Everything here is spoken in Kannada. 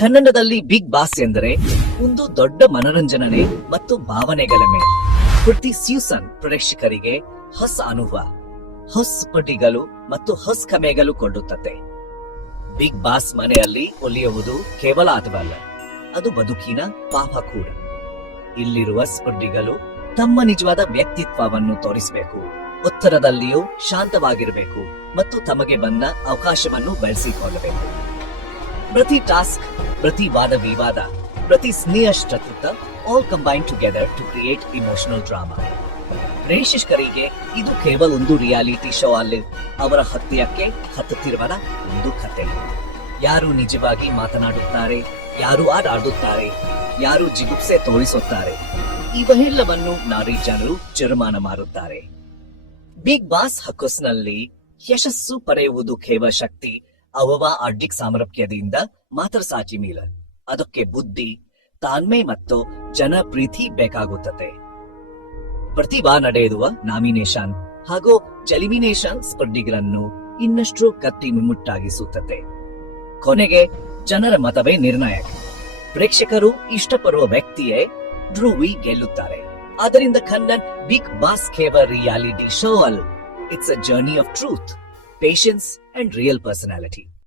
ಕನ್ನಡದಲ್ಲಿ ಬಿಗ್ ಬಾಸ್ ಎಂದರೆ ಒಂದು ದೊಡ್ಡ ಮನರಂಜನೆ ಮತ್ತು ಭಾವನೆಗಳ ಮೇಲೆ ಪ್ರತಿ ಸೀಸನ್ ಪ್ರೇಕ್ಷಕರಿಗೆ ಹೊಸ ಅನುಭವ, ಹೊಸ ಪಟಿಗಳು ಮತ್ತು ಹೊಸ ಕಮೆಗಳು ಕೊಡುತ್ತದೆ. ಬಿಗ್ ಬಾಸ್ ಮನೆಯಲ್ಲಿ ಒಲಿಯುವುದು ಕೇವಲ ಅದವಲ್ಲ ಅದು ಬದುಕಿನ ಪಾಪ ಕೂಡ. ಇಲ್ಲಿರುವ ಸ್ಪರ್ಧಿಗಳು ತಮ್ಮ ನಿಜವಾದ ವ್ಯಕ್ತಿತ್ವವನ್ನು ತೋರಿಸಬೇಕು ಉತ್ತರದಲ್ಲಿಯೂ ಶಾಂತವಾಗಿರಬೇಕು ಮತ್ತು ತಮಗೆ ಬಂದ ಅವಕಾಶವನ್ನು ಬೆಳೆಸಿಕೊಳ್ಳಬೇಕು. ಪ್ರತಿ ಟಾಸ್ಕ್, ಪ್ರತಿ ವಾದ ವಿವಾದ, ಪ್ರತಿ ಸ್ನೇಹ ಚತುರ್ಥ all combine together to create emotional drama ಪ್ರೇಕ್ಷಕರಿಗೆ ಇದು ಕೇವಲ ಒಂದು ರಿಯಾಲಿಟಿ ಶೋ ಅಲ್ಲಿ, ಅವರ ಹತ್ಯಕ್ಕೆ ಹತ್ತುತ್ತಿರುವ ಒಂದು ಕತೆ. ಯಾರು ನಿಜವಾಗಿ ಮಾತನಾಡುತ್ತಾರೆ, ಯಾರು ಆಡಾಡುತ್ತಾರೆ ಯಾರು ಜಿಗುಪ್ಸೆ ತೋರಿಸುತ್ತಾರೆ, ಇವೆಲ್ಲವನ್ನು ನಾರಿ ಜನರು ತೀರ್ಮಾನ ಮಾಡುತ್ತಾರೆ ಬಿಗ್ ಬಾಸ್ ಹಕ್ಕಸ್ನಲ್ಲಿ ಯಶಸ್ಸು ಪಡೆಯುವುದು ಕೇವಲ ಶಕ್ತಿ ಅವವ ಅಡ್ಡಿಕ್ ಸಾಮರಪ್ಯದಿಂದ ಮಾತ್ರ ಸಾಚಿ ಮೀಲ. ಅದಕ್ಕೆ ಬುದ್ಧಿ ತಾನ್ಮೆ ಮತ್ತು ಜನ ಪ್ರೀತಿ ಬೇಕಾಗುತ್ತದೆ. ಪ್ರತಿಭಾ ನಡೆಯುವ ನಾಮಿನೇಷನ್ ಹಾಗೂ ಜಲಿಮಿನೇಷನ್ ಸ್ಪರ್ಧಿಗಳನ್ನು ಇನ್ನಷ್ಟು ಕತ್ತಿ ಮುಟ್ಟಾಗಿಸುತ್ತದೆ ಕೊನೆಗೆ ಜನರ ಮತವೇ ನಿರ್ಣಾಯಕ. ಪ್ರೇಕ್ಷಕರು ಇಷ್ಟಪಡುವ ವ್ಯಕ್ತಿಯೇ ಧ್ರುವಿ ಗೆಲ್ಲುತ್ತಾರೆ. ಆದ್ದರಿಂದ ಖನ್ನನ್ ಬಿಗ್ ಬಾಸ್ ಕೇವಲ ರಿಯಾಲಿಟಿ ಶೋ ಅಲ್ it's a journey of truth patience and real personality.